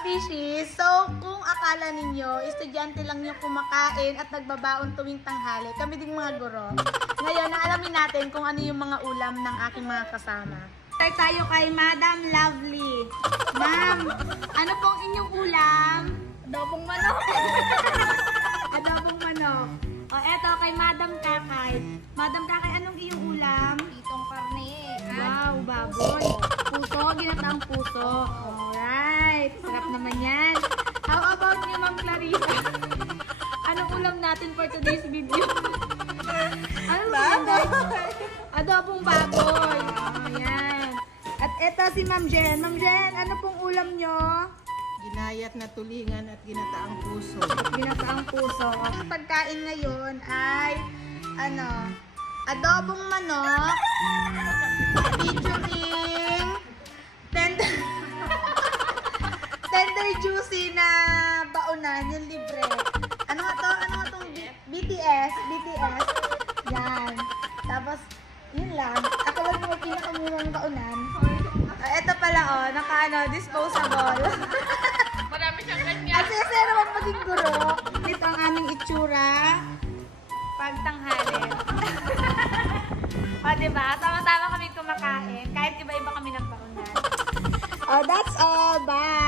Bishi, so kung akala ninyo, estudyante lang yung kumakain at nagbabaon tuwing tanghali, kami ding mga guro. Ngayon, naalamin natin kung ano yung mga ulam ng aking mga kasama. Start tayo kay Madam Lovely. Ma'am, ano pong inyong ulam? Adobong manok. Adobong manok. O, eto kay Madam Kakay. Madam Kakay, anong iyong ulam? Itong karne. Wow, baboy. Puso, ginataang puso. Alright, sarap naman yan. How about you, Ma'am Clarissa? Anong ulam natin for today's video? Anong ulam natin? Adobong baboy. Ayan. At eto si Ma'am Jen. Ma'am Jen, ano pong ulam nyo? Ginayat na tulingan at ginataang puso. Ginataang puso. Ang pagkain ngayon ay, adobong manok, featuring tender juicy na baonan, yung libre. Ano nga itong BTS? Yan. Tapos, yun lang. Ako lang yung pinakamurang baonan. Ito pala, disposable. Marami siyang ganyan. At sasaya naman maging guro. Ito ang aming itsura. Pagtanghali. O, diba? Sama-sama kami kumakain. Kahit iba-iba kami ng baunan. Oh, that's all. Bye.